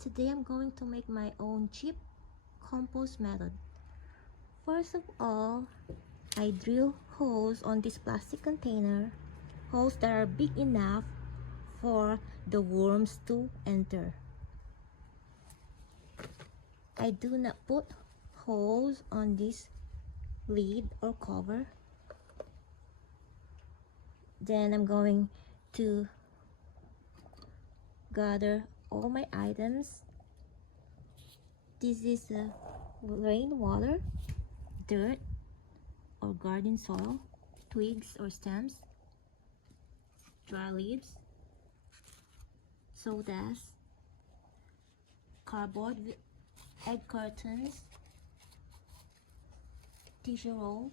Today I'm going to make my own cheap compost method. First of all, I drill holes on this plastic container, holes that are big enough for the worms to enter. I do not put holes on this lid or cover. Then I'm going to gather all my items. This is rainwater, dirt or garden soil, twigs or stems, dry leaves, sawdust, cardboard, egg cartons, tissue roll,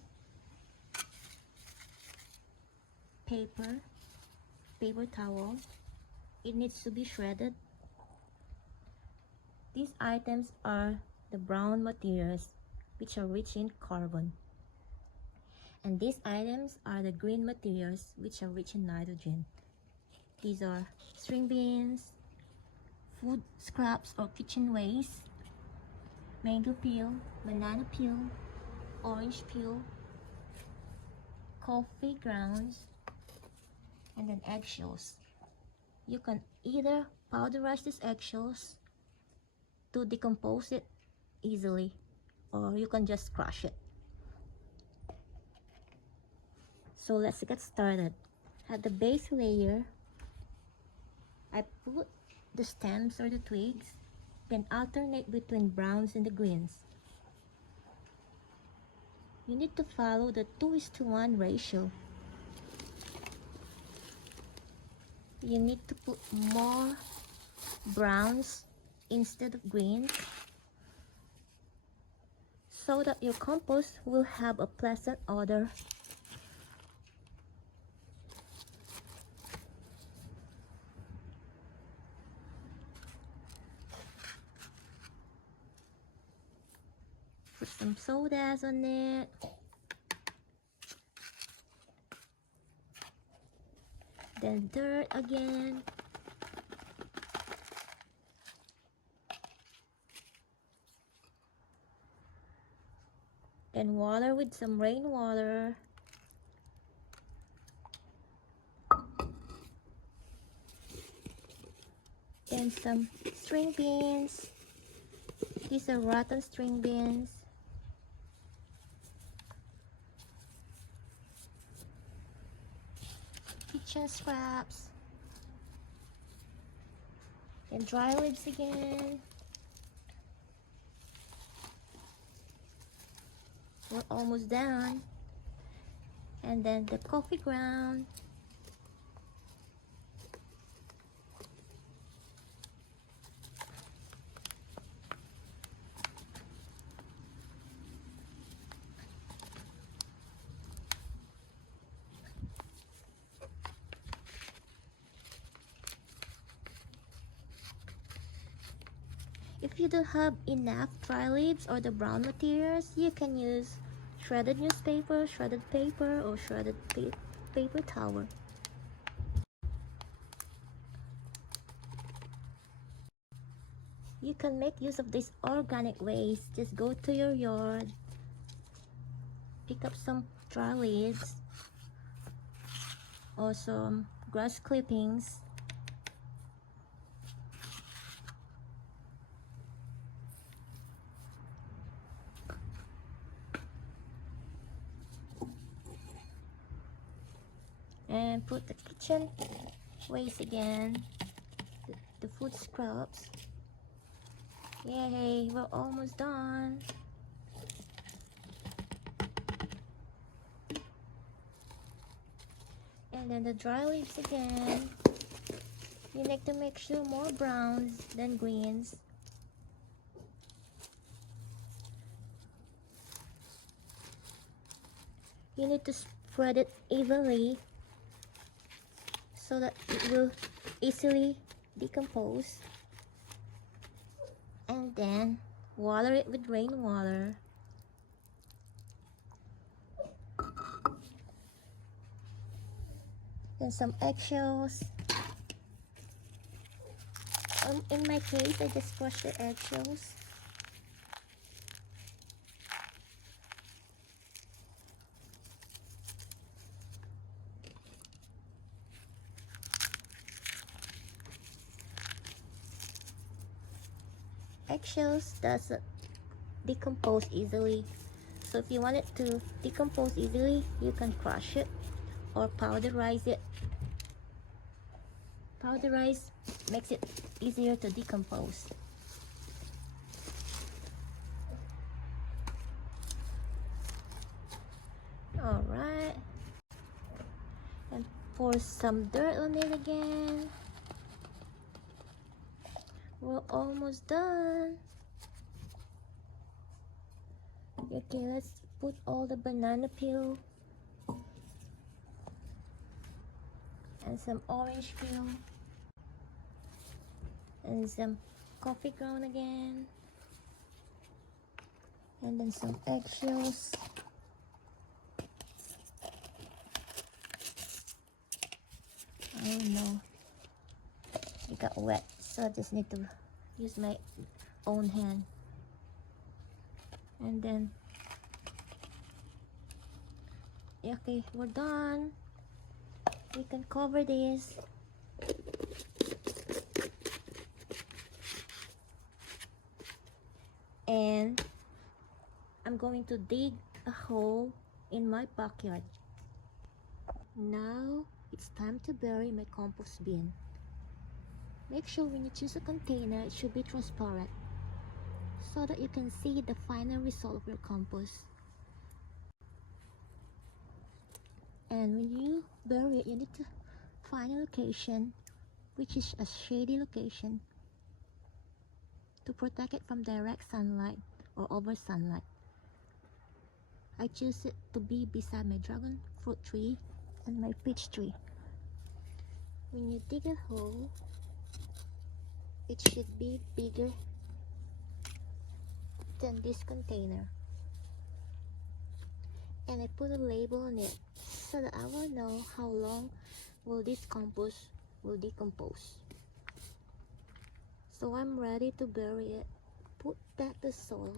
paper towel. It needs to be shredded. These items are the brown materials, which are rich in carbon. And these items are the green materials, which are rich in nitrogen. These are string beans, food scraps or kitchen waste, mango peel, banana peel, orange peel, coffee grounds, and then eggshells. You can either powderize these eggshells to decompose it easily, or you can just crush it. So let's get started. At the base layer, I put the stems or the twigs, then alternate between browns and the greens. You need to follow the 2:1 ratio. You need to put more browns instead of greens so that your compost will have a pleasant odor. Put some sawdust on it. Then dirt again. Then water with some rainwater. Then some string beans. These are rotten string beans. Kitchen scraps. Then dry leaves again. We're almost done. And then the coffee ground. If you don't have enough dry leaves or the brown materials, you can use shredded newspaper, shredded paper, or shredded paper towel. You can make use of this organic waste. Just go to your yard, pick up some dry leaves or some grass clippings. And put the kitchen waste again, the food scraps. Yay, we're almost done. And then the dry leaves again. You need to make sure more browns than greens. You need to spread it evenly so that it will easily decompose. And then water it with rainwater. Then some eggshells. In my case, I just crushed the eggshells. Eggshells doesn't decompose easily, so if you want it to decompose easily, you can crush it or powderize it. Powderize makes it easier to decompose. Alright, and pour some dirt on it again. We're almost done. Okay, let's put all the banana peel and some orange peel and some coffee ground again, and then some eggshells. Oh no, it got wet, so I just need to use my own hand. And then, okay, we're done. We can cover this. And I'm going to dig a hole in my backyard. Now it's time to bury my compost bin. Make sure when you choose a container, it should be transparent so that you can see the final result of your compost. And when you bury it, you need to find a location which is a shady location to protect it from direct sunlight or over sunlight. I choose it to be beside my dragon fruit tree and my peach tree. When you dig a hole, it should be bigger than this container. And I put a label on it so that I will know how long will this compost will decompose. So I'm ready to bury it. Put back the soil.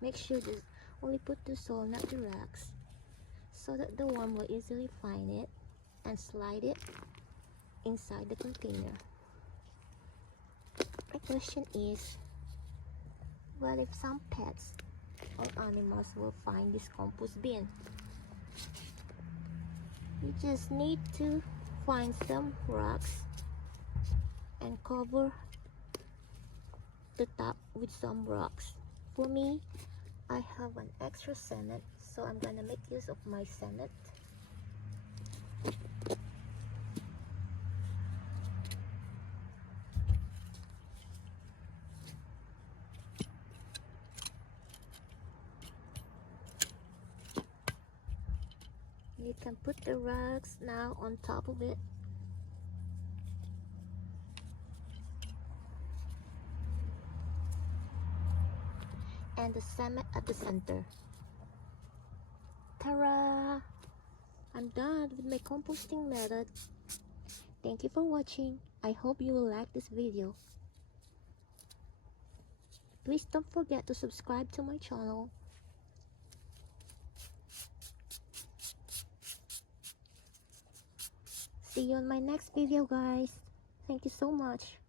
Make sure to only put the soil, not the rocks, so that the worm will easily find it and slide it inside the container. My question is, what if some pets or animals will find this compost bin? You just need to find some rocks and cover the top with some rocks. For me, I have an extra cement, so I'm gonna make use of my cement. You can put the rocks now on top of it. And the cement at the center. Ta-ra! I'm done with my composting method. Thank you for watching. I hope you will like this video. Please don't forget to subscribe to my channel. See you on my next video, guys. Thank you so much.